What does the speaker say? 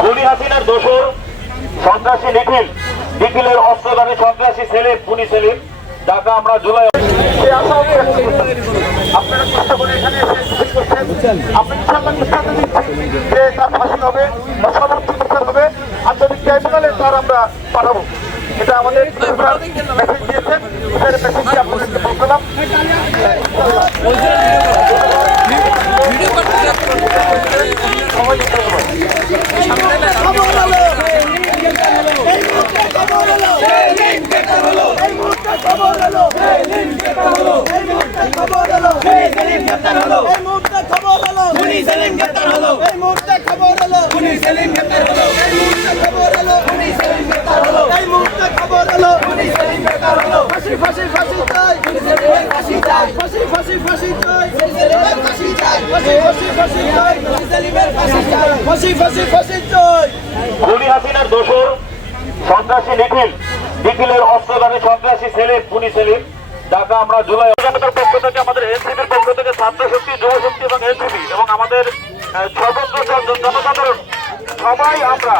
খুনি হাসিনার দোষর সন্ত্রাসী নিখিলের অস্ত্রধারী সন্ত্রাসী সেলিম, খুনি সেলিম, যাকে আমরা জুলাই আপনারা চেষ্টা করে এখানে আপনি ইনশাআল্লাহ দৃষ্টান্ত দিচ্ছি যে তার ফাঁসি হবে বা সর্বোচ্চ বিচার হবে, আর যদি ট্রাইব্যুনালে তার আমরা পাঠাবো। এটা আমাদের মেসেজ দিয়েছেন, মেসেজটি আপনাদেরকে বলছিলাম। খুনি হাসিনার দোষর সন্ত্রাসী নিখিলের অস্ত্রধারী সন্ত্রাসী সেলিম, খুনি সেলিম, যাকে আমরা জুলাই পক্ষ থেকে, আমাদের এনসিপির পক্ষ থেকে, ছাত্র শক্তি, যুব শক্তি এবং এনসিপি এবং আমাদের সর্বত্র জনসাধারণ সবাই আমরা